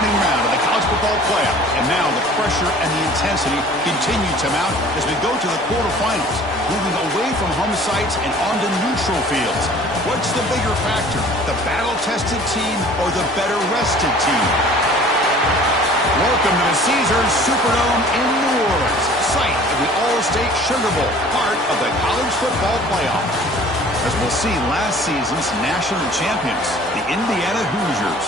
opening round of the college football playoff. And now the pressure and the intensity continue to mount as we go to the quarterfinals, moving away from home sites and onto neutral fields. What's the bigger factor, the battle-tested team or the better-rested team? Welcome to the Caesars Superdome in New Orleans, site of the All-State Sugar Bowl, part of the college football playoff. As we'll see, last season's national champions, the Indiana Hoosiers,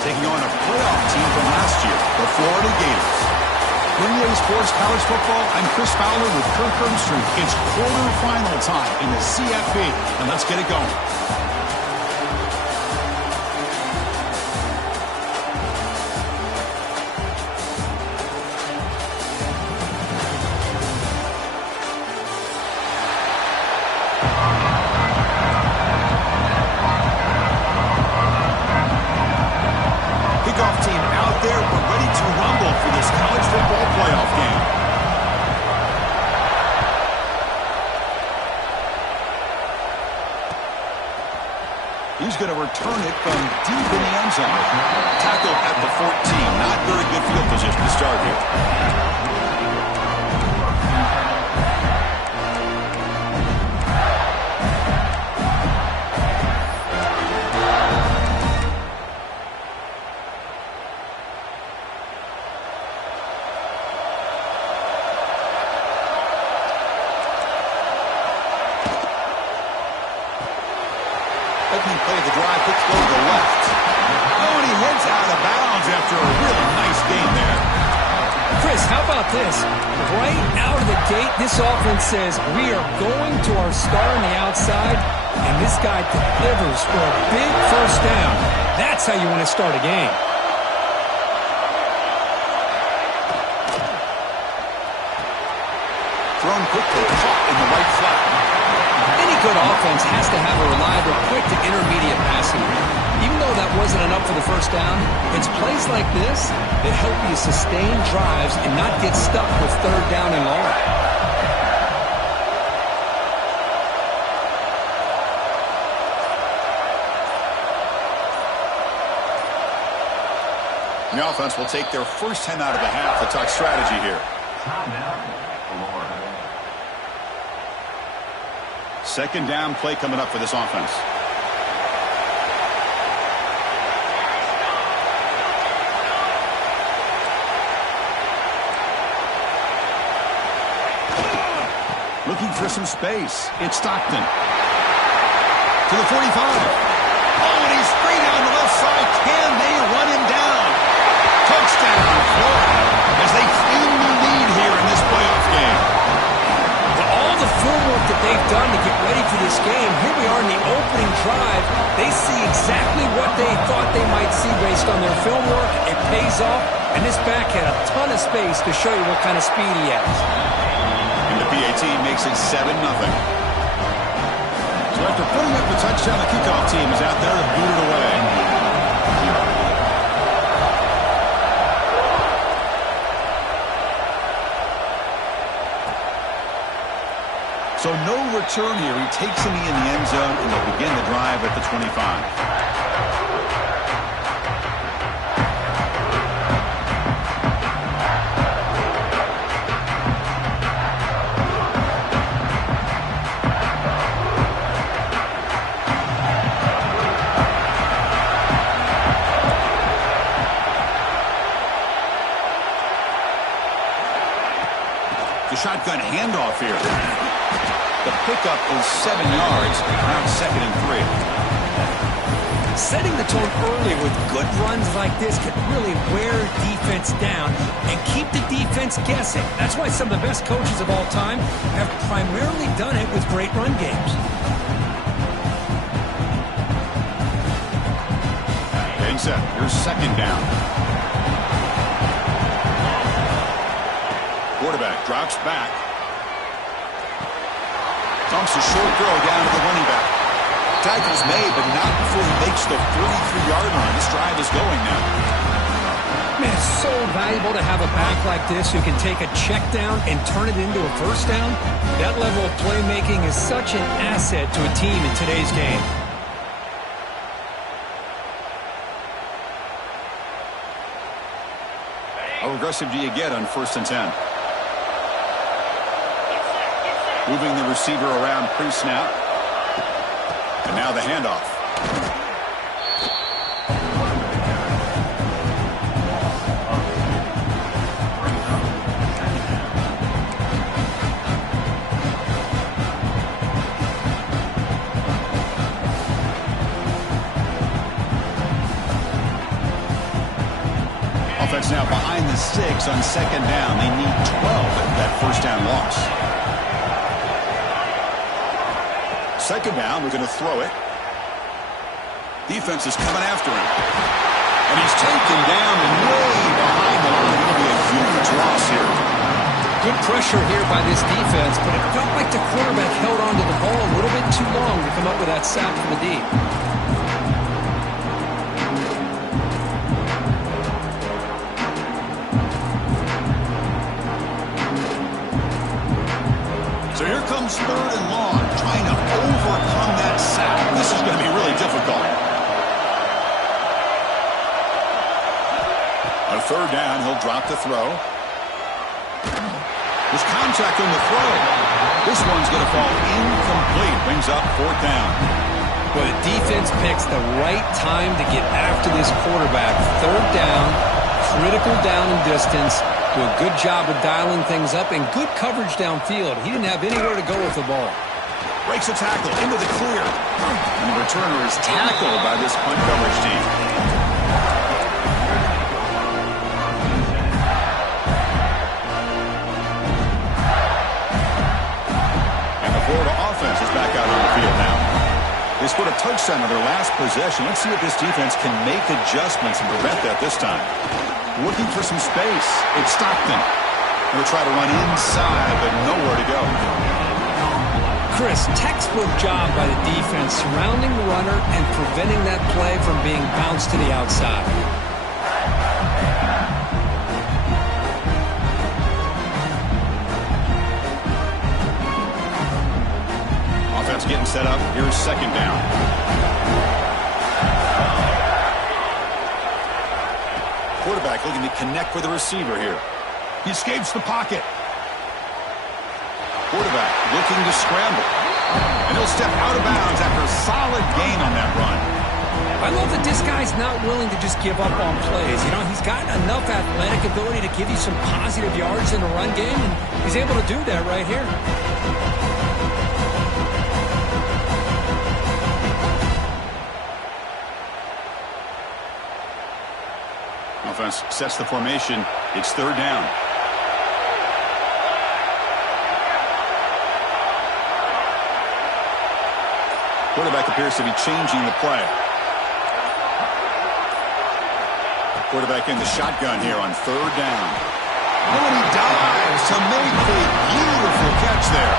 taking on a playoff team from last year, the Florida Gators. In EA Sports College Football, I'm Chris Fowler with Kirk Herbstreit. It's quarterfinal time in the CFP, and let's get it going. He's going to return it from deep in the end zone. Tackle at the 14. Not very good field position to start here. Opening play of the drive, quick throw to the left. Oh, and he heads out of bounds after a really nice game there. Chris, how about this? Right out of the gate, this offense says we are going to our star on the outside, and this guy delivers for a big first down. That's how you want to start a game. Thrown quickly, caught in the right flat. Any good offense has to have a reliable, quick to intermediate passing. Even though that wasn't enough for the first down, it's plays like this that help you sustain drives and not get stuck with third down and long. The offense will take their first 10 out of the half to talk strategy here. Second down play coming up for this offense. Looking for some space. It's Stockton. To the 45. Oh, and he's straight down the left side. Can they run him down? Touchdown, Florida, as they claim the lead here in this playoff game. All the footwork that they've done to get ready for this game, here we are in the opening drive. They see exactly what they thought they might see based on their film work. It pays off, and this back had a ton of space to show you what kind of speed he has. And the PAT makes it 7-0. So after putting up the touchdown, the kickoff team is out there to boot it away. So no return here. He takes a knee in the end zone, and they'll begin the drive at the 25. The shotgun handoff here. The pickup is 7 yards, around 2nd and 3. Setting the tone early with good runs like this can really wear defense down and keep the defense guessing. That's why some of the best coaches of all time have primarily done it with great run games. Getting set. Here's 2nd down. Quarterback drops back. Dumps a short throw down to the running back. Tackle's made, but not before he makes the 33-yard line. This drive is going now. Man, it's so valuable to have a back like this who can take a check down and turn it into a first down. That level of playmaking is such an asset to a team in today's game. How aggressive do you get on 1st and 10? Moving the receiver around pre-snap. And now the handoff. Offense now behind the 6 on 2nd down. They need 12 at that 1st down loss. 2nd down, we're going to throw it. Defense is coming after him. And he's taken down and way behind the line. It'll be a huge loss here. Good pressure here by this defense, but it felt like the quarterback held on to the ball a little bit too long to come up with that sack from the deep. So here comes 3rd and long, trying to overcome that sack. This is going to be really difficult. On 3rd down, he'll drop the throw. There's contact on the throw. This one's going to fall incomplete. Brings up 4th down. Well, the defense picks the right time to get after this quarterback. 3rd down, critical down and distance. Do a good job of dialing things up and good coverage downfield. He didn't have anywhere to go with the ball. Breaks a tackle into the clear. And the returner is tackled by this punt coverage team. And the Florida offense is back out on the field now. They scored a touchdown on their last possession. Let's see if this defense can make adjustments and prevent that this time. Looking for some space. It's Stockton. Going to try to run inside, but nowhere to go. Chris, textbook job by the defense surrounding the runner and preventing that play from being bounced to the outside. Offense getting set up. Here's 2nd down. Quarterback looking to connect with the receiver here. He escapes the pocket. Quarterback looking to scramble. And he'll step out of bounds after a solid gain on that run. I love that this guy's not willing to just give up on plays. You know, he's got enough athletic ability to give you some positive yards in the run game, and he's able to do that right here. Offense sets the formation. It's 3rd down. Quarterback appears to be changing the play. Quarterback in the shotgun here on 3rd down. Oh, and he dives to make the beautiful catch there.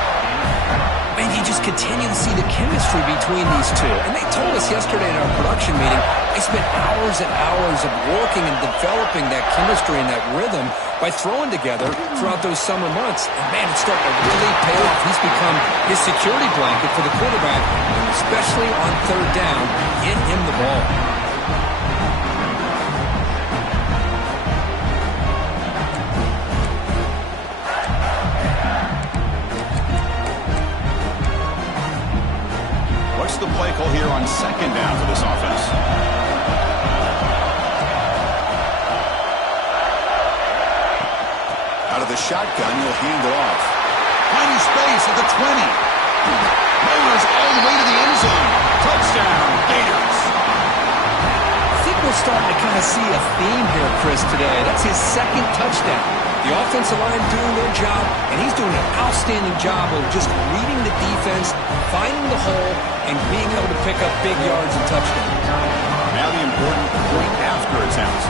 And you just continue to see the chemistry between these two. And they told us yesterday in our production meeting, they spent hours and hours of working and developing that chemistry and that rhythm by throwing together throughout those summer months. And, man, it's starting to really pay off. He's become his security blanket for the quarterback, especially on 3rd down. Get him the ball. What's the play call here on 2nd down for this offense? Out of the shotgun, he'll hand it off. Finding space at the 20. Motors all the way to the end zone. Touchdown, Gators. I think we're starting to kind of see a theme here, Chris, today. That's his 2nd touchdown. The offensive line doing their job, and he's doing an outstanding job of just reading the defense, finding the hole, and being able to pick up big yards and touchdowns. Now the important point after attempt.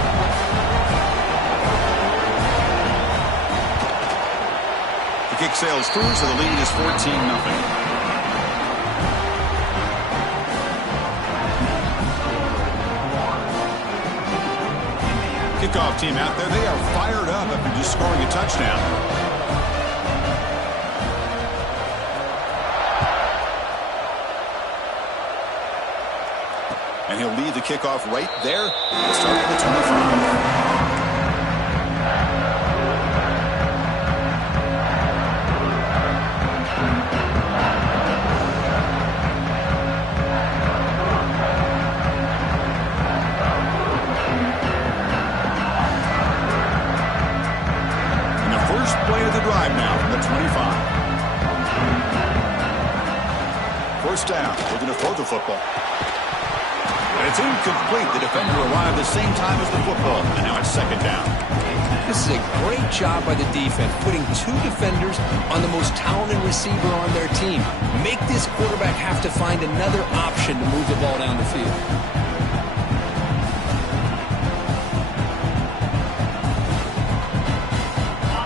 The kick sails through, so the lead is 14-0. Kickoff team out there, they are fired up after just scoring a touchdown. And he'll lead the kickoff right there. Start at the 25. 25. First down. Looking to throw the football. And it's incomplete. The defender arrived at the same time as the football. And now it's second down. This is a great job by the defense, putting two defenders on the most talented receiver on their team. Make this quarterback have to find another option to move the ball down the field.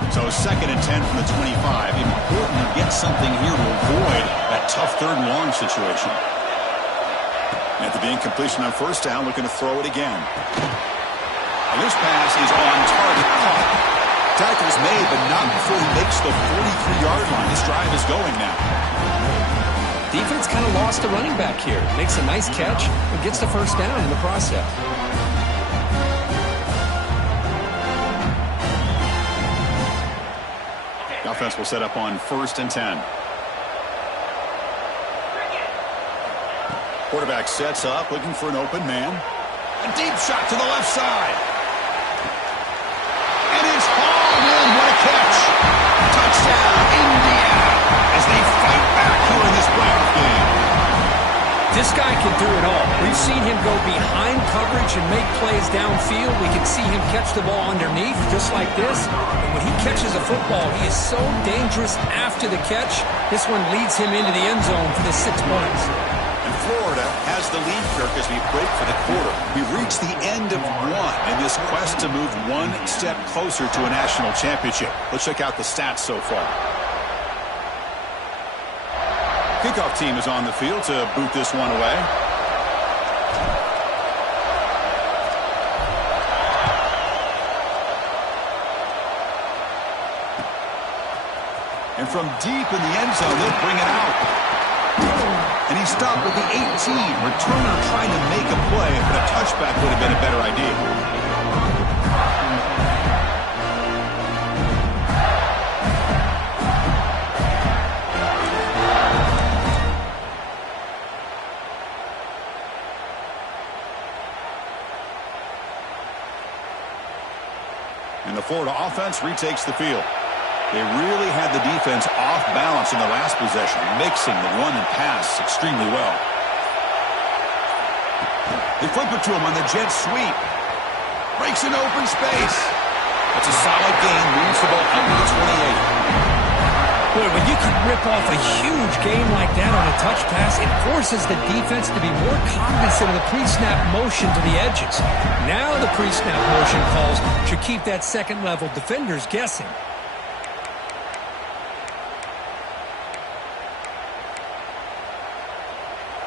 So second and 10 from the 25. Important to get something here to avoid that tough third and long situation. At the incompletion on first down, looking to throw it again. And this pass is on target. Caught. Tackle's made, but not before he makes the 43-yard line. This drive is going now. Defense kind of lost a running back here. Makes a nice catch and gets the first down in the process. The offense will set up on first and 10. Quarterback sets up, looking for an open man. A deep shot to the left side. And it's hauled in. What a catch. Touchdown, Indiana, as they fight back here in this playoff game. This guy can do it all. We've seen him go behind coverage and make plays downfield. We can see him catch the ball underneath, just like this. And when he catches a football, he is so dangerous after the catch. This one leads him into the end zone for the 6 points. Florida has the lead, Kirk, as we break for the quarter. We've reached the end of one in this quest to move one step closer to a national championship. Let's check out the stats so far. Kickoff team is on the field to boot this one away. And from deep in the end zone, they'll bring it out. And he stopped with the 18. Returner trying to make a play, but a touchback would have been a better idea. And the Florida offense retakes the field. They really had the defense off balance in the last possession, mixing the run and pass extremely well. They flip it to him on the jet sweep. Breaks an open space. That's a solid gain. Moves the ball up to the 28. Boy, when you can rip off a huge gain like that on a touch pass, it forces the defense to be more cognizant of the pre-snap motion to the edges. Now the pre-snap motion calls should keep that second-level defenders guessing.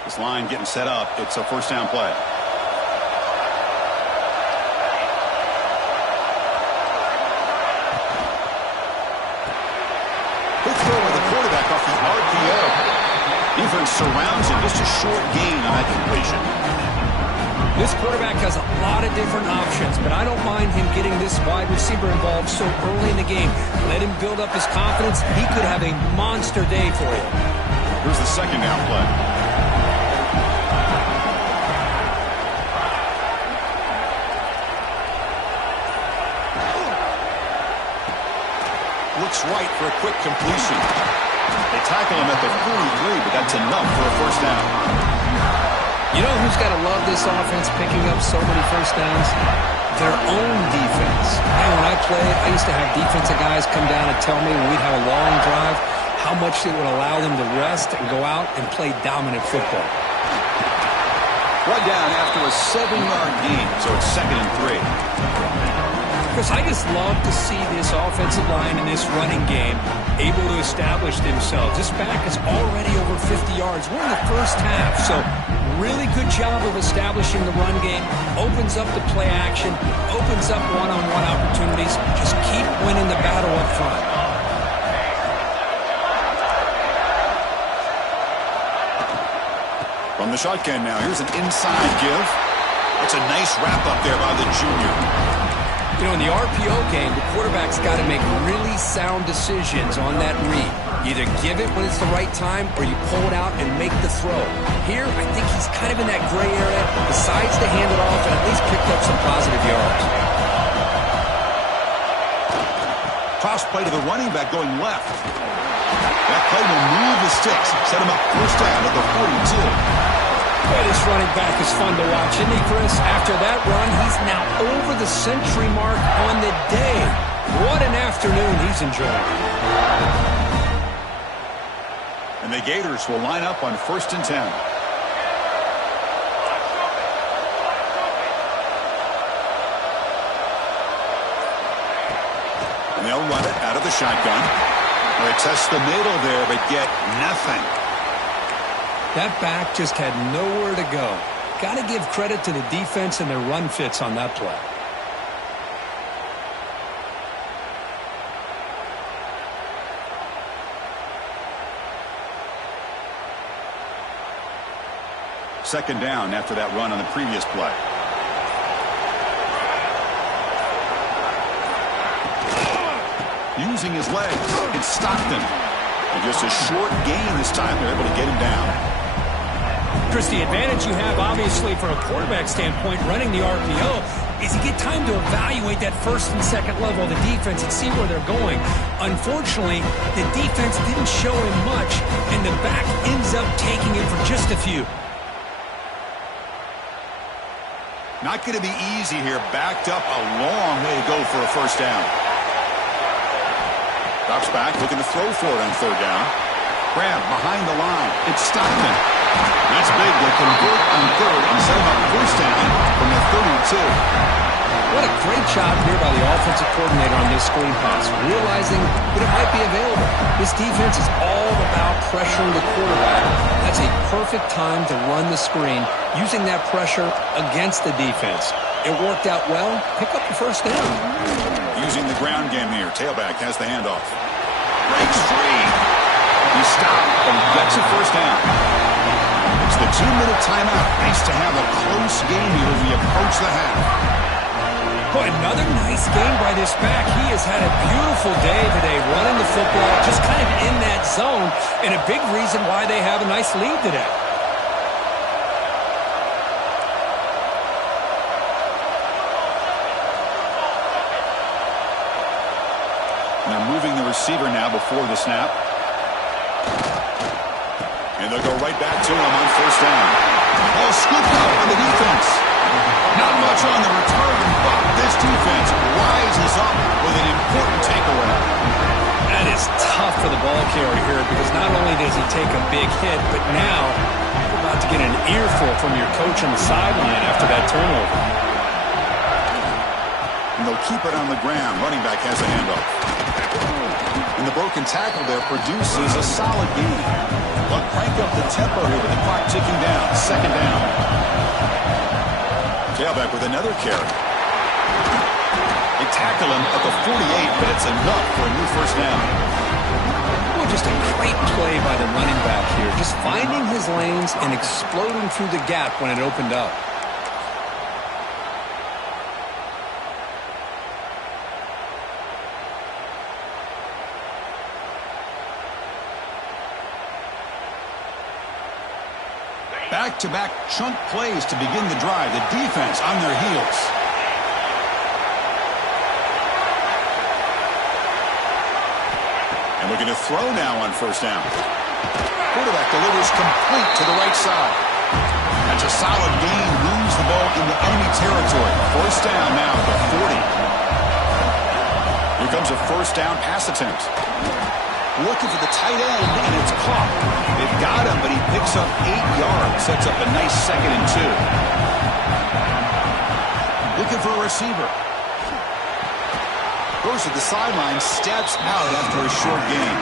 This line getting set up. It's a first down play. Quick throw by the quarterback off the RPO. Defense surrounds him. Just a short gain on that completion. This quarterback has a lot of different options, but I don't mind him getting this wide receiver involved so early in the game. Let him build up his confidence. He could have a monster day for you. Here's the second down play. Looks right for a quick completion. They tackle him at the 43, but that's enough for a first down. You know who's got to love this offense picking up so many first downs? Their own defense. Man, when I played, I used to have defensive guys come down and tell me when we'd have a long drive how much it would allow them to rest and go out and play dominant football. Run down after a 7-yard gain, so it's 2nd and 3. Chris, I just love to see this offensive line in this running game able to establish themselves. This back is already over 50 yards. We're in the first half, so really good job of establishing the run game. Opens up the play action, opens up one-on-one opportunities. Just keep winning the battle up front. From the shotgun now, here's an inside give. That's a nice wrap up there by the junior. You know, in the RPO game, the quarterback's got to make really sound decisions on that read. Either give it when it's the right time or you pull it out and make the throw. Here, I think he's kind of in that gray area, decides to hand it off and at least picked up some positive yards. Toss play to the running back going left. That play will move the sticks, set him up first down at the 42. Boy, this running back is fun to watch, isn't he, Chris? After that run, he's now over the century mark on the day. What an afternoon he's enjoying. And the Gators will line up on 1st and 10. And they'll run it out of the shotgun. They test the middle there, but get nothing. That back just had nowhere to go. Got to give credit to the defense and their run fits on that play. Second down after that run on the previous play. Using his legs, it's Stockton. And just a short gain this time, they're able to get him down. Chris, the advantage you have, obviously, from a quarterback standpoint, running the RPO, is you get time to evaluate that first and second level of the defense and see where they're going. Unfortunately, the defense didn't show him much, and the back ends up taking him for just a few. Not going to be easy here. Backed up a long way to go for a first down. Drops back, looking to throw for it on 3rd down. Grab behind the line. It's Stockton. That's big. They'll convert on 3rd and set him up first down from the 32. What a great job here by the offensive coordinator on this screen pass, realizing that it might be available. This defense is all about pressuring the quarterback. That's a perfect time to run the screen, using that pressure against the defense. It worked out well. Pick up the first down. Using the ground game here. Tailback has the handoff. Breaks free. He stopped and gets a first down. It's the 2-minute timeout. Nice to have a close game here as we approach the half. Boy, another nice game by this back. He has had a beautiful day today running the football, just kind of in that zone, and a big reason why they have a nice lead today. And they're moving the receiver now before the snap. And they'll go right back to him on first down. Ball scooped up on the defense. Not much on the return, but this defense rises up with an important takeaway. That is tough for the ball carrier here because not only does he take a big hit, but now you're about to get an earful from your coach on the sideline after that turnover. And they'll keep it on the ground. Running back has a handoff. And the broken tackle there produces a solid gain. But crank up the tempo here with the clock ticking down. Second down. Tailback with another carry. They tackle him at the 48, but it's enough for a new first down. Well, just a great play by the running back here. Just finding his lanes and exploding through the gap when it opened up. Back-to-back chunk plays to begin the drive. The defense on their heels. And looking to throw now on first down. Quarterback delivers complete to the right side. That's a solid gain. Moves the ball into enemy territory. First down now at the 40. Here comes a first down pass attempt. Looking for the tight end, and it's caught. They've got him, but he picks up 8 yards. Sets up a nice 2nd and 2. Looking for a receiver. Goes to the sideline, steps out after a short gain.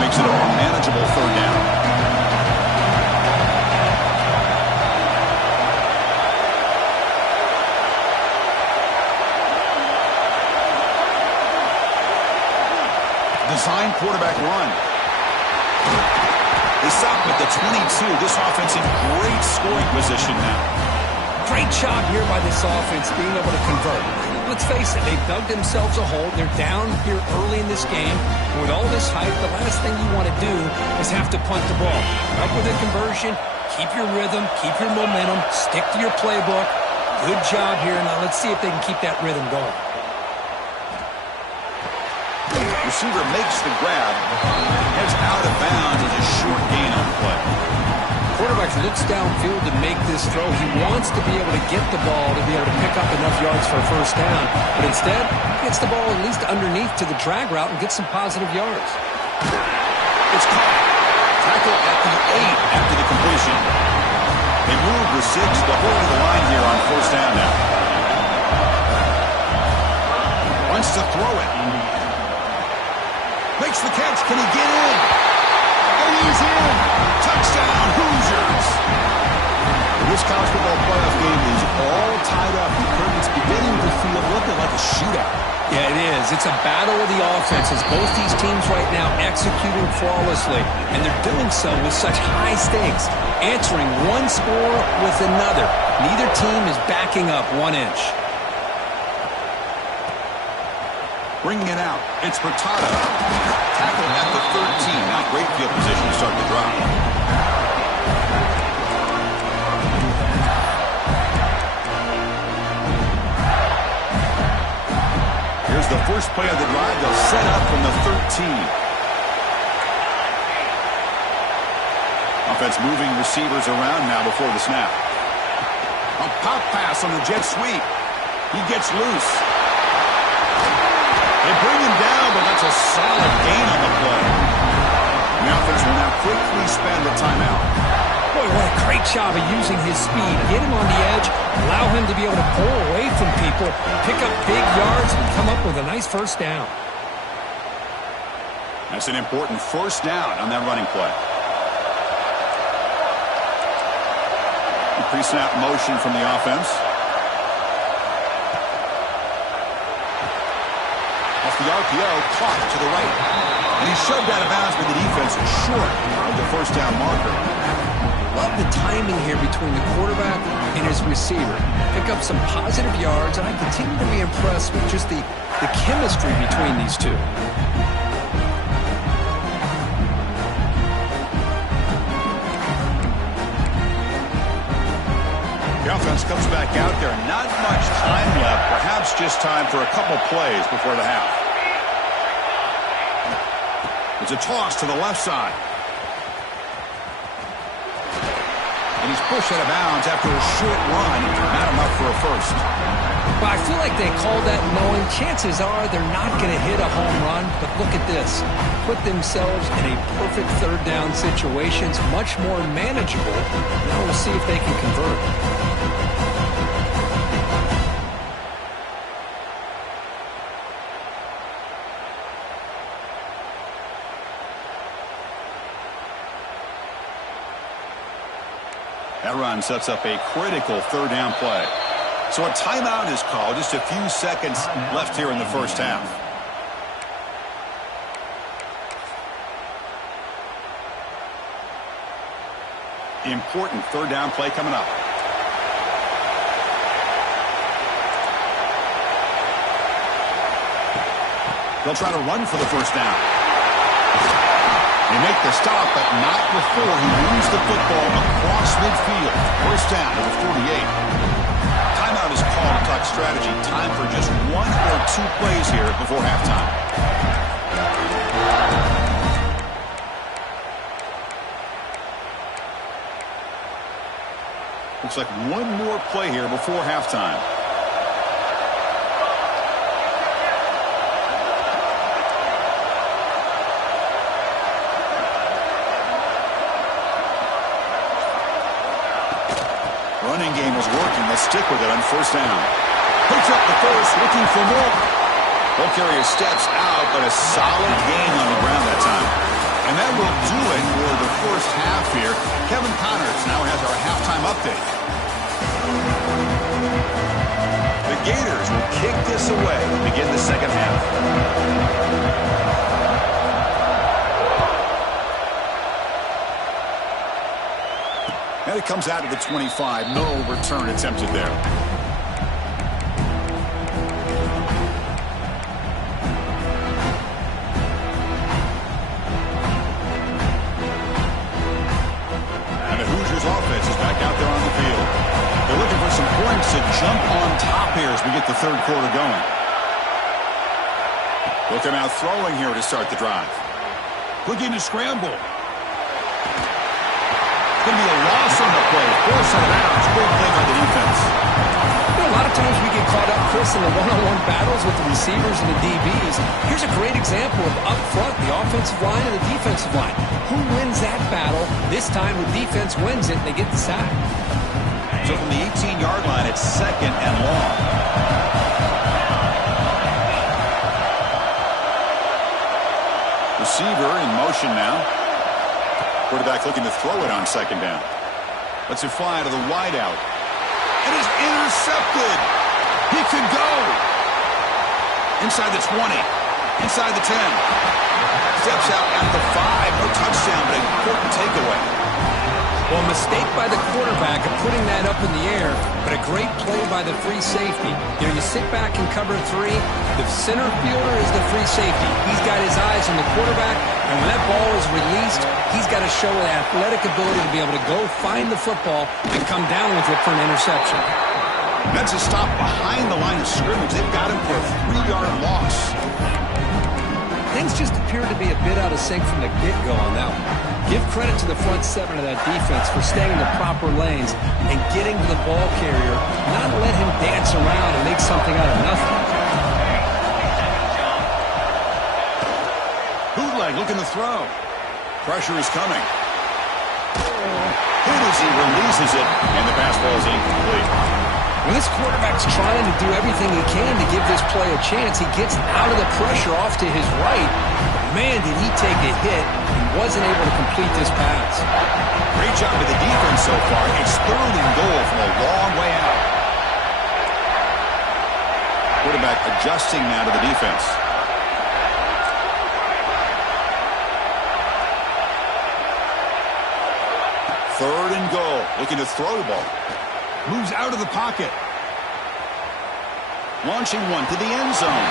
Makes it a more manageable third down. Design quarterback run. They stop at the 22. This offense in great scoring position now. Great job here by this offense being able to convert. Look let's face it, they've dug themselves a hole. They're down here early in this game. And with all this hype, the last thing you want to do is have to punt the ball. Up with a conversion, keep your rhythm, keep your momentum, stick to your playbook. Good job here. Now let's see if they can keep that rhythm going. Receiver makes the grab, heads out of bounds as a short gain on the play. Quarterback looks downfield to make this throw. He wants to be able to get the ball to be able to pick up enough yards for a first down. But instead, gets the ball at least underneath to the drag route and gets some positive yards. It's caught. Tackle at the 8 after the completion. They move the 6 to hold the line here on first down now. Wants to throw it. Makes the catch. Can he get in? And he's in. Touchdown, Hoosiers. This college football playoff game is all tied up. It's beginning to feel looking like a shootout. Yeah, it is. It's a battle of the offenses. Both these teams right now executing flawlessly, and they're doing so with such high stakes, answering one score with another. Neither team is backing up 1 inch. Bringing it out. It's Furtado. Tackle at the 13. Not great field position to start the drive. Here's the first play of the drive. They'll set up from the 13. Offense moving receivers around now before the snap. A pop pass on the jet sweep. He gets loose. They bring him down, but that's a solid gain on the play. The offense will now quickly spend the timeout. Boy, what a great job of using his speed. Get him on the edge, allow him to be able to pull away from people, pick up big yards, and come up with a nice first down. That's an important first down on that running play. Pre-snap motion from the offense. Off the RPO, caught to the right. And he's shoved out of bounds, but the defense is short of the first down marker. Love the timing here between the quarterback and his receiver. Pick up some positive yards, and I continue to be impressed with just the chemistry between these two. The offense comes back out there. Not much time left. Perhaps just time for a couple plays before the half. It's a toss to the left side. And he's pushed out of bounds after a short run. Not enough for a first. But I feel like they call that knowing chances are they're not going to hit a home run. But look at this. Put themselves in a perfect third down situation. It's much more manageable. Now we'll see if they can convert. That run sets up a critical third down play. So a timeout is called. Just a few seconds left here in the first half. Important third down play coming up. They'll try to run for the first down. They make the stop, but not before he moves the football across midfield. First down to the 48. Timeout is called to talk strategy. Time for just 1 or 2 plays here before halftime. Looks like 1 more play here before halftime. Running game is working. Let's stick with it on first down. Picks up the first, looking for more. Ball carrier steps out, but a solid gain on the ground that time. And that will do it for the first half here. Kevin Connors now has our halftime update. The Gators will kick this away to begin the second half. And it comes out of the 25. No return attempted there. Looking out throwing here to start the drive. Looking to scramble. It's going to be a loss on the play. Force out of bounds. Great play by the defense. You know, a lot of times we get caught up, Chris, in the one-on-one battles with the receivers and the DBs. Here's a great example of up front, the offensive line and the defensive line. Who wins that battle? This time the defense wins it and they get the sack. So from the 18-yard line, it's 2nd and long. Receiver in motion now. Quarterback looking to throw it on 2nd down. Lets it fly to the wideout. It is intercepted. He could go. Inside the 20. Inside the 10. Steps out at the 5. No touchdown, but an important takeaway. Well, a mistake by the quarterback of putting that up in the air, but a great play by the free safety. You know, you sit back in cover 3. The center fielder is the free safety. He's got his eyes on the quarterback, and when that ball is released, he's got to show an athletic ability to be able to go find the football and come down with it for an interception. That's a stop behind the line of scrimmage. They've got him for a 3-yard loss. Things just appear to be a bit out of sync from the get-go on that one. Give credit to the front 7 of that defense for staying in the proper lanes and getting to the ball carrier, not let him dance around and make something out of nothing. Bootleg looking to throw. Pressure is coming. Hit as he releases it, and the pass ball is incomplete. When this quarterback's trying to do everything he can to give this play a chance, he gets out of the pressure off to his right. Man, did he take a hit and wasn't able to complete this pass. Great job by the defense so far. It's 3rd and goal from a long way out. Quarterback adjusting now to the defense. Third and goal. Looking to throw the ball. Moves out of the pocket. Launching one to the end zone.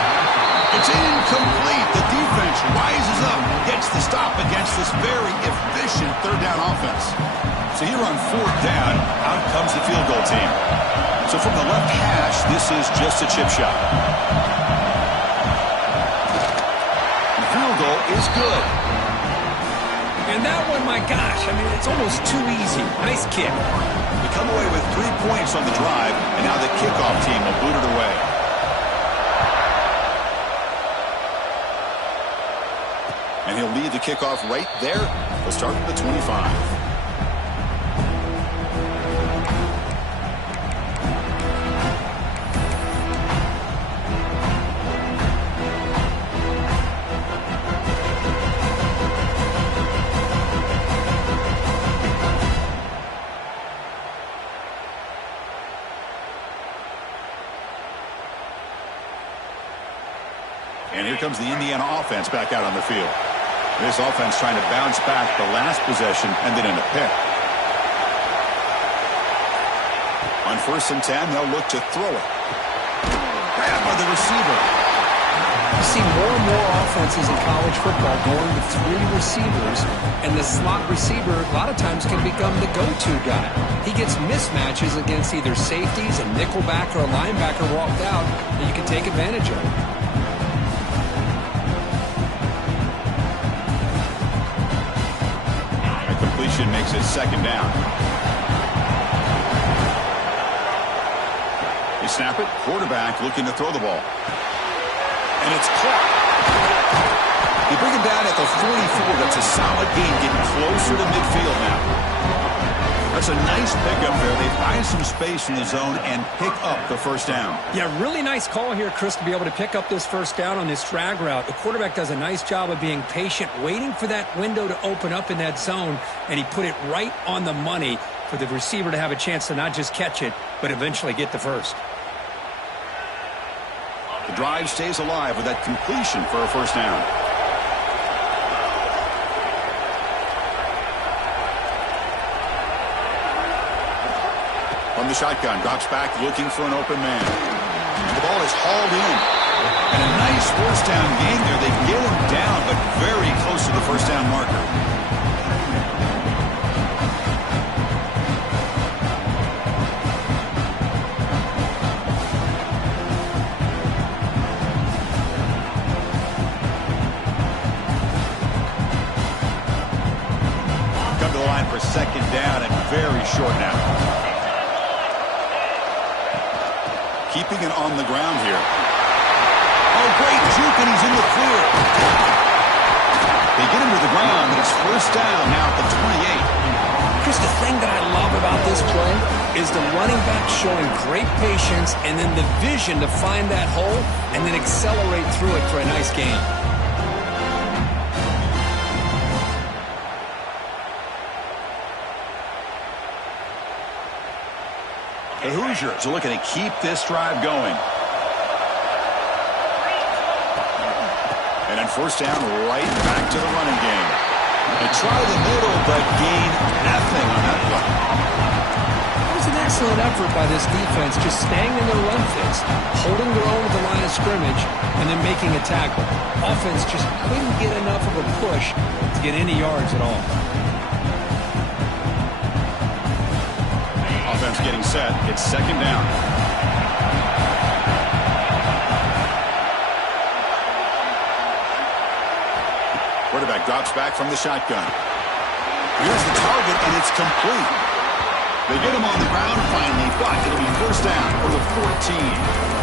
It's incomplete. The defense rises up, gets the stop against this very efficient 3rd down offense. So here on 4th down, out comes the field goal team. So from the left hash, this is just a chip shot. The field goal is good. And that one, my gosh, I mean, it's almost too easy. Nice kick. We come away with 3 points on the drive, and now the kickoff team will boot it away. And he'll lead the kickoff right there. We'll start at the 25. And here comes the Indiana offense back out on the field. This offense trying to bounce back the last possession and then in a pick. On 1st and 10, they'll look to throw it. Grabbed by the receiver. You see more and more offenses in college football going with 3 receivers, and the slot receiver a lot of times can become the go-to guy. He gets mismatches against either safeties, a nickelback, or a linebacker walked out that you can take advantage of. Completion makes it 2nd down. They snap it. Quarterback looking to throw the ball. And it's caught. They bring him down at the 44. That's a solid gain, getting closer to midfield now. That's a nice pickup there. They find some space in the zone and pick up the 1st down. Yeah, really nice call here, Chris, to be able to pick up this 1st down on this drag route. The quarterback does a nice job of being patient, waiting for that window to open up in that zone, and he put it right on the money for the receiver to have a chance to not just catch it, but eventually get the 1st. The drive stays alive with that completion for a 1st down. From the shotgun, drops back looking for an open man. And the ball is hauled in. And a nice 1st down gain there. They get him down, but very close to the 1st down marker. a second down and very short now. Keeping it on the ground here. Oh, great juke, and he's in the clear. They get him to the ground, and it's first down now at the 28. Chris, the thing that I love about this play is the running back showing great patience and then the vision to find that hole and then accelerate through it for a nice gain. The Hoosiers are looking to keep this drive going. And then first down, right back to the running game. They try the middle, but gain nothing on that play. It was an excellent effort by this defense, just staying in their run fits, holding their own at the line of scrimmage, and then making a tackle. Offense just couldn't get enough of a push to get any yards at all. Offense getting set. It's second down. Quarterback drops back from the shotgun. Here's the target, and it's complete. They get him on the ground finally, but it'll be first down for the 14.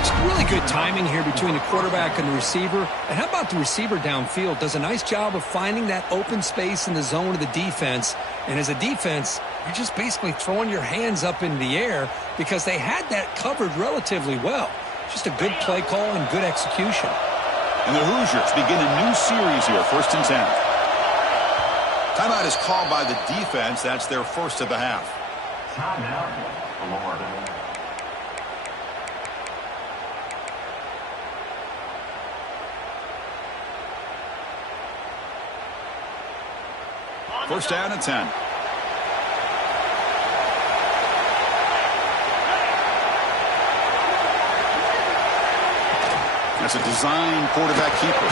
It's really good timing here between the quarterback and the receiver. And how about the receiver downfield? Does a nice job of finding that open space in the zone of the defense. And as a defense, you're just basically throwing your hands up in the air because they had that covered relatively well. Just a good play call and good execution. And the Hoosiers begin a new series here, 1st and 10. Timeout is called by the defense. That's their first of the half. Timeout, Florida. First down and 10. That's a design quarterback keeper.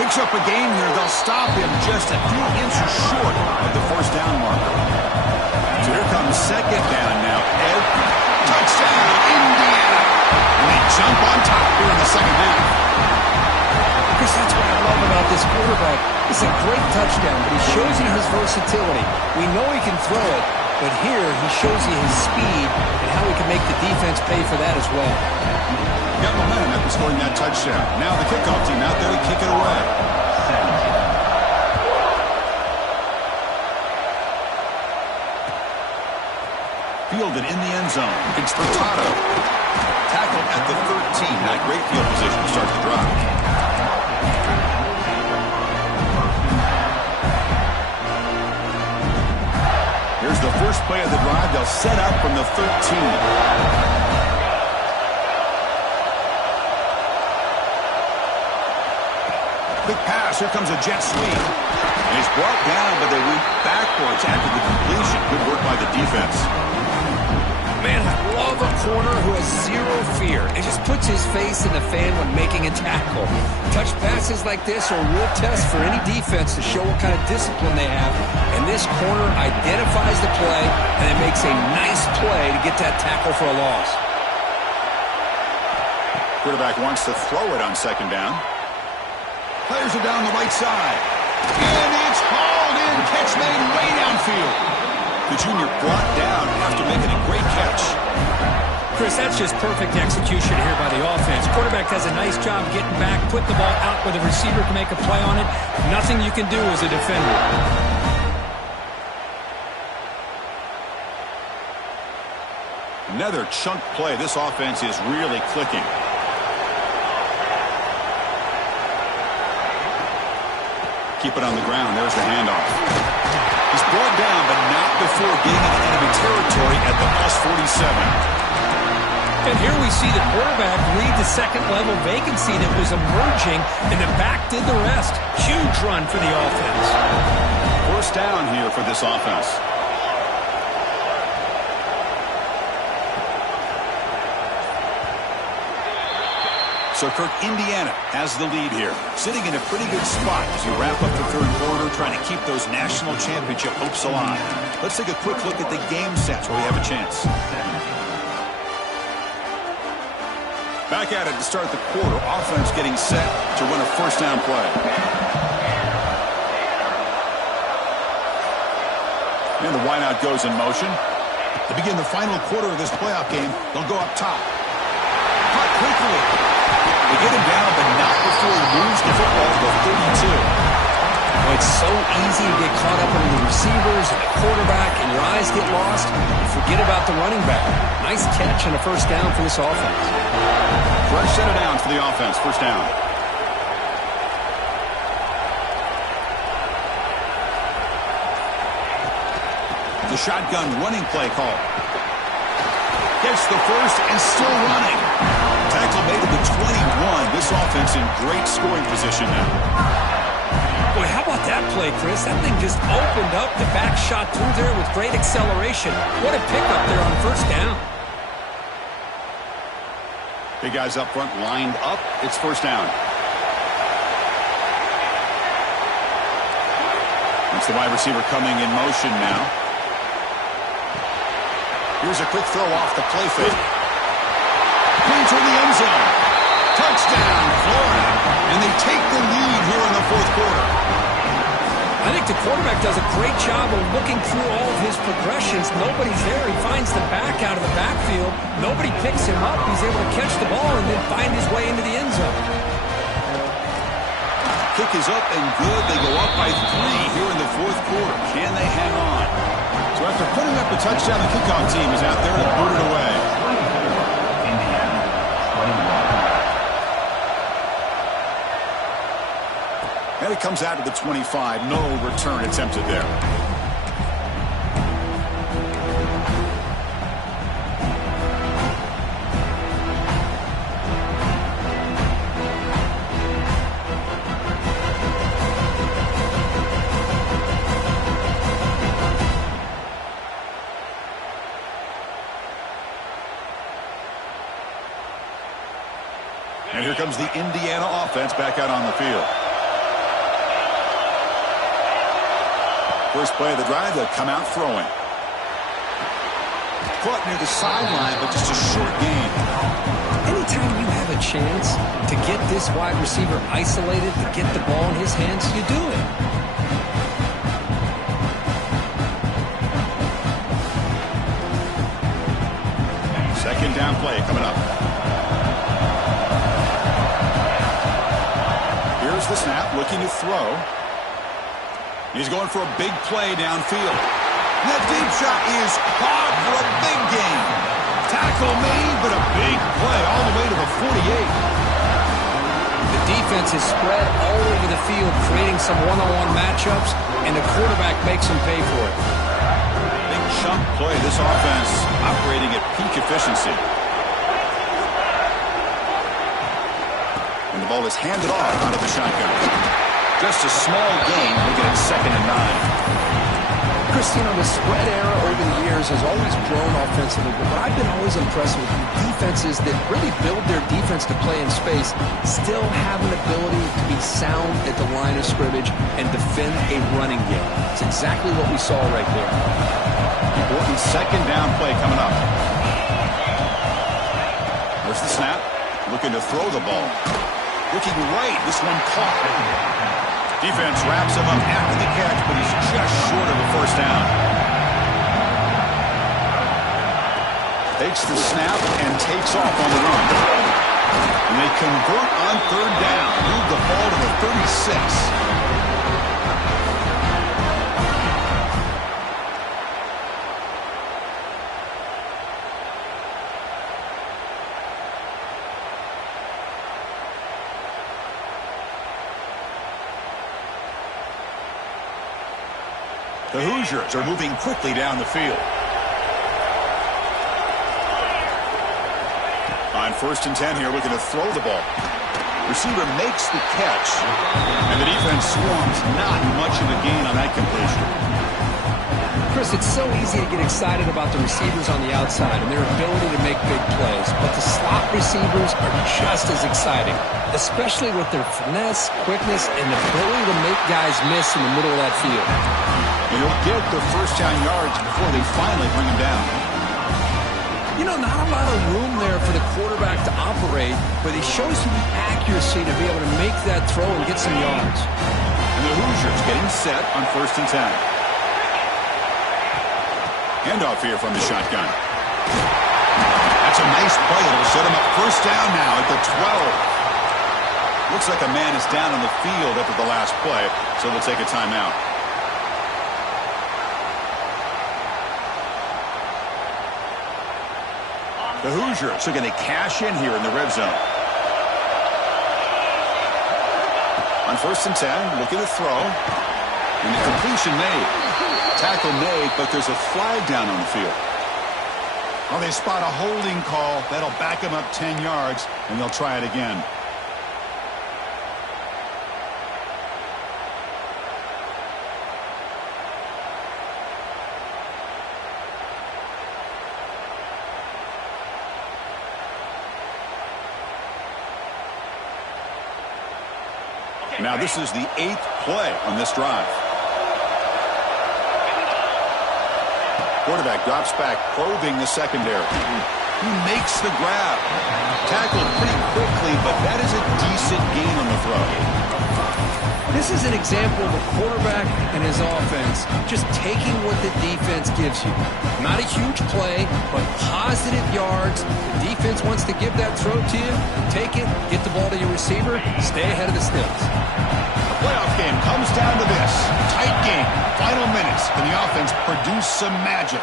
Picks up a gain here. They'll stop him just a few inches short of the first down marker. So here comes second down now. Ed, touchdown, Indiana. And they jump on top here in the second half. Chris, that's what I love about this quarterback. It's a great touchdown, but he shows you his versatility. We know he can throw it, but here he shows you his speed and how he can make the defense pay for that as well. Got momentum after scoring that touchdown. Now the kickoff team out there to kick it away. Fielded in the end zone. It's Furtado. Tackled at the 13. Not great field position to start the drive. Here's the first play of the drive. They'll set up from the 13. Quick pass. Here comes a jet sweep. And he's brought down, but they went backwards after the completion. Good work by the defense. Man, I love a corner who has zero fear and just puts his face in the fan when making a tackle. Touch passes like this are a real test for any defense to show what kind of discipline they have. And this corner identifies the play, and it makes a nice play to get that tackle for a loss. Quarterback wants to throw it on second down. Players are down the right side. And it's hauled in. Catch made way downfield. The junior brought down after making a great catch. Chris, that's just perfect execution here by the offense. Quarterback does a nice job getting back, put the ball out where the receiver can make a play on it. Nothing you can do as a defender. Another chunk play. This offense is really clicking. Keep it on the ground. There's the handoff. He's brought down, but not before getting into enemy territory at the +47. And here we see the quarterback read the second-level vacancy that was emerging, and the back did the rest. Huge run for the offense. First down here for this offense. So, Kirk, Indiana has the lead here, sitting in a pretty good spot as you wrap up the third quarter, trying to keep those national championship hopes alive. Let's take a quick look at the game stats where we have a chance. Back at it to start the quarter. Offense getting set to run a first down play. And the wideout goes in motion. To begin the final quarter of this playoff game, they'll go up top. Caught quickly. They get him down, but not before he moves the football to the 32. Well, it's so easy to get caught up in the receivers and the quarterback, and your eyes get lost. Forget about the running back. Nice catch and a first down for this offense. Fresh set of downs for the offense. First down. The shotgun running play call. Gets the first and still running. Tackle made at the 21. This offense in great scoring position now. Boy, how about that play, Chris? That thing just opened up. The back shot through there with great acceleration. What a pickup there on first down. Big guys up front lined up. It's first down. It's the wide receiver coming in motion now. Here's a quick throw off the play fake. Clean toward the end zone. Touchdown, Florida. And they take the lead here in the fourth quarter. I think the quarterback does a great job of looking through all of his progressions. Nobody's there. He finds the back out of the backfield. Nobody picks him up. He's able to catch the ball and then find his way into the end zone. Kick is up and good. They go up by 3 here in the fourth quarter. Can they hang on? So after putting up a touchdown, the kickoff team is out there to boot it away. Indiana, 21. And it comes out to the 25. No return attempted there. And here comes the Indiana offense back out on the field. First play of the drive, they'll come out throwing. Caught near the sideline, but just a short gain. Anytime you have a chance to get this wide receiver isolated, to get the ball in his hands, you do it. Second down play coming up. Here's the snap, looking to throw. He's going for a big play downfield. That deep shot is caught for a big gain. Tackle made, but a big play all the way to the 48. The defense is spread all over the field, creating some one-on-one matchups, and the quarterback makes them pay for it. Big chunk play. This offense operating at peak efficiency. And the ball is handed off out of the shotgun. Just a small gain. Look at it, 2nd and 9. Chris, you know, the spread era over the years has always grown offensively, but what I've been always impressed with defenses that really build their defense to play in space still have an ability to be sound at the line of scrimmage and defend a running game. It's exactly what we saw right there. Important second down play coming up. There's the snap. Looking to throw the ball. Looking right. This one caught. Defense wraps him up after the catch, but he's just short of a first down. Takes the snap and takes off on the run. And they convert on 3rd down. Move the ball to the 36. The Hoosiers are moving quickly down the field. On 1st and 10 here, looking to throw the ball. Receiver makes the catch, and the defense swarms. Not much of a gain on that completion. Chris, it's so easy to get excited about the receivers on the outside and their ability to make big plays, but the slot receivers are just as exciting, especially with their finesse, quickness, and the ability to make guys miss in the middle of that field. And he'll get the first down yards before they finally bring him down. You know, not a lot of room there for the quarterback to operate, but he shows you the accuracy to be able to make that throw and get some yards. And the Hoosiers getting set on 1st and 10. Handoff here from the shotgun. That's a nice play. It'll set him up first down now at the 12. Looks like a man is down on the field after the last play, so they'll take a timeout. The Hoosiers are going to cash in here in the red zone. On 1st and 10, looking to throw. And the completion made. Tackle made, but there's a flag down on the field. Well, they spot a holding call. That'll back them up 10 yards, and they'll try it again. Now this is the 8th play on this drive. Quarterback drops back, probing the secondary. He makes the grab. Tackled pretty quickly, but that is a decent gain on the throw. This is an example of a quarterback and his offense just taking what the defense gives you. Not a huge play, but positive yards. The defense wants to give that throw to you. Take it, get the ball to your receiver, stay ahead of the stills. The playoff game comes down to this. Tight game, final minutes. Can the offense produce some magic?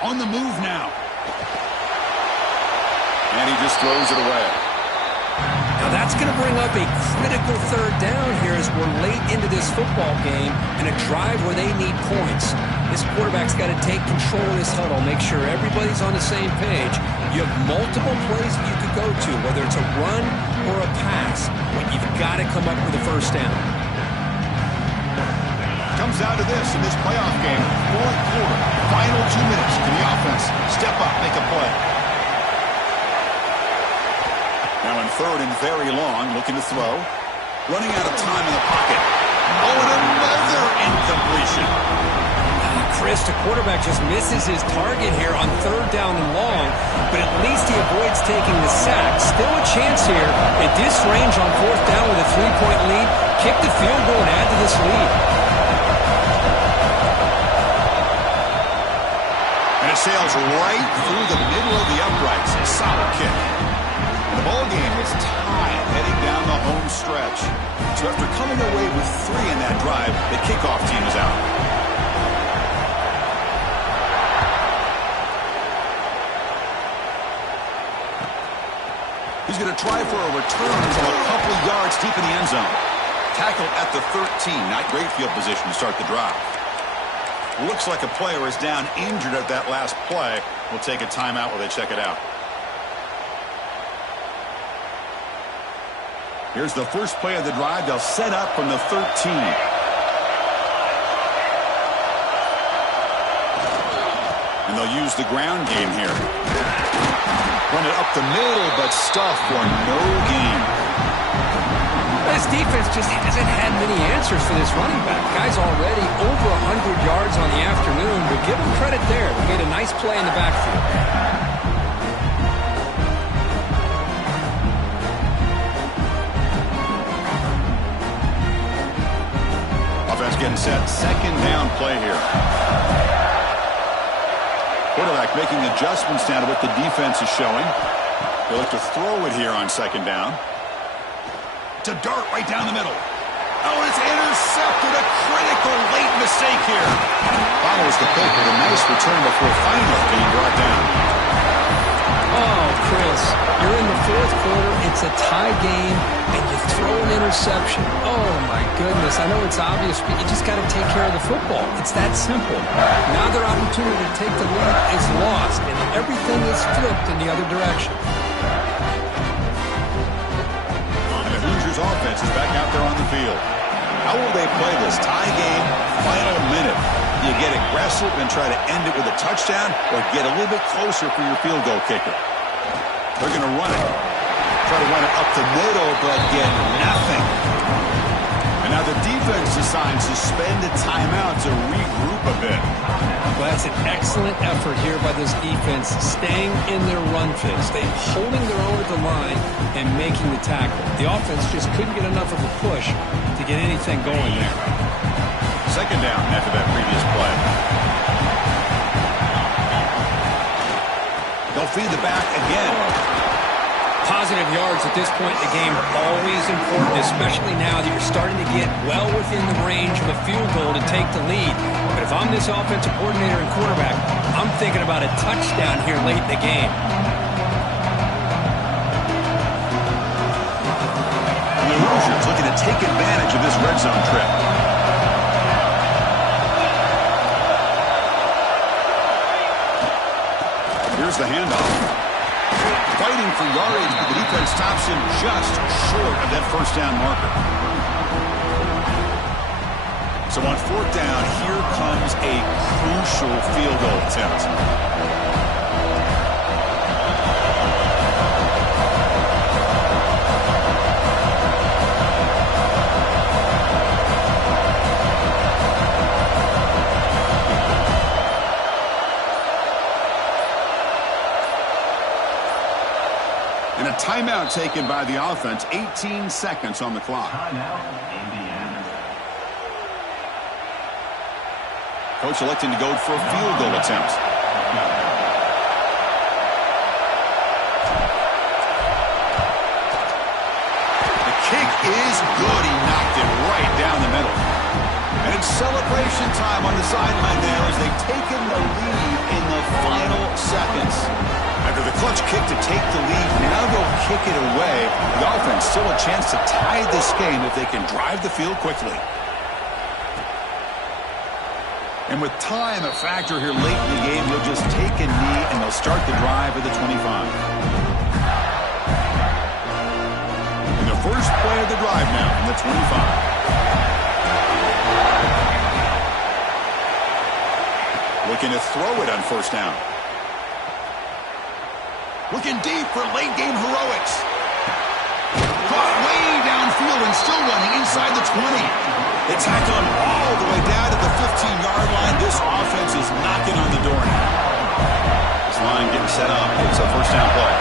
On the move now. And he just throws it away. Now that's going to bring up a critical 3rd down here as we're late into this football game and a drive where they need points. This quarterback's got to take control of this huddle, make sure everybody's on the same page. You have multiple plays that you could go to, whether it's a run or a pass, but you've got to come up with a 1st down. Comes down to this in this playoff game. 4th quarter, final 2 minutes. Can the offense step up, make a play? Now in 3rd and very long, looking to throw. Running out of time in the pocket. Oh, and another incompletion. Chris, the quarterback just misses his target here on 3rd down and long, but at least he avoids taking the sack. Still a chance here at this range on 4th down with a 3-point lead. Kick the field goal and add to this lead. And it sails right through the middle of the uprights. A solid kick. The ball game is tied heading down the home stretch. So after coming away with 3 in that drive, the kickoff team is out. He's going to try for a return from a couple of yards deep in the end zone. Tackled at the 13. Not great field position to start the drive. Looks like a player is down injured at that last play. We'll take a timeout while they check it out. Here's the first play of the drive. They'll set up from the 13. And they'll use the ground game here. Run it up the middle, but stuff for no gain. This defense just hasn't had many answers for this running back. Guy's already over 100 yards on the afternoon, but give him credit there. He made a nice play in the backfield. Getting set. 2nd down play here. Quarterback making adjustments now to what the defense is showing. They'll look to throw it here on 2nd down. It's a dart right down the middle. Oh, it's intercepted. A critical late mistake here. Follows the pick with a nice return before finally being brought down. Oh, Chris, you're in the 4th quarter. It's a tie game, and you throw an interception. Oh, my goodness. I know it's obvious, but you just got to take care of the football. It's that simple. Now their opportunity to take the lead is lost, and everything is flipped in the other direction. And the Hoosiers offense is back out there on the field. How will they play this tie game, final minute? Do you get aggressive and try to end it with a touchdown, or get a little bit closer for your field goal kicker? They're going to run it. Try to run it up the middle, but get nothing. And now the defense decides to spend a timeout to regroup a bit. Well, that's an excellent effort here by this defense, staying in their run phase. They're holding their own at the line and making the tackle. The offense just couldn't get enough of a push to get anything going there. 2nd down after that previous play. They'll feed the back again. Positive yards at this point in the game, always important, especially now that you're starting to get well within the range of a field goal to take the lead. But if I'm this offensive coordinator and quarterback, I'm thinking about a touchdown here late in the game. And the Hoosiers looking to take advantage of this red zone trip. Here's the handoff. Fighting for yardage, but the defense stops him just short of that first down marker. So on fourth down, here comes a crucial field goal attempt. And a timeout taken by the offense. 18 seconds on the clock. Timeout, Indiana. Coach electing to go for a field goal attempt. The kick is good. He knocked it right down the middle. And it's celebration time on the sideline there as they've taken the lead in the final seconds. After the clutch kick to take the lead, now they'll kick it away. The offense still a chance to tie this game if they can drive the field quickly. And with time a factor here late in the game, they'll just take a knee and they'll start the drive at the 25. And the first play of the drive now from the 25. Looking to throw it on first down. Looking deep for late-game heroics. Caught way downfield and still running inside the 20. They tack on all the way down to the 15-yard line. This offense is knocking on the door now. This line getting set up. It's a first down play.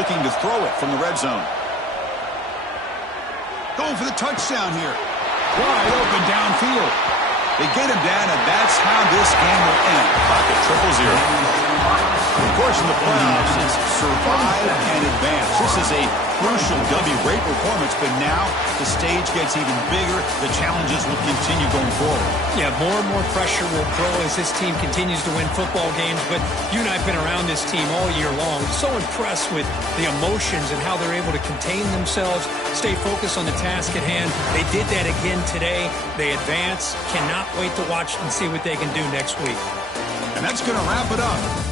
Looking to throw it from the red zone. Going for the touchdown here. Wide open downfield. They get him down, and that's how this game will end. Pocket 0-0. Of course, in the playoffs, it's survive and advance. This is a crucial W. Great performance, but now the stage gets even bigger. The challenges will continue going forward. Yeah, more and more pressure will grow as this team continues to win football games. But you and I have been around this team all year long. So impressed with the emotions and how they're able to contain themselves, stay focused on the task at hand. They did that again today. They advance. Cannot wait to watch and see what they can do next week. And that's going to wrap it up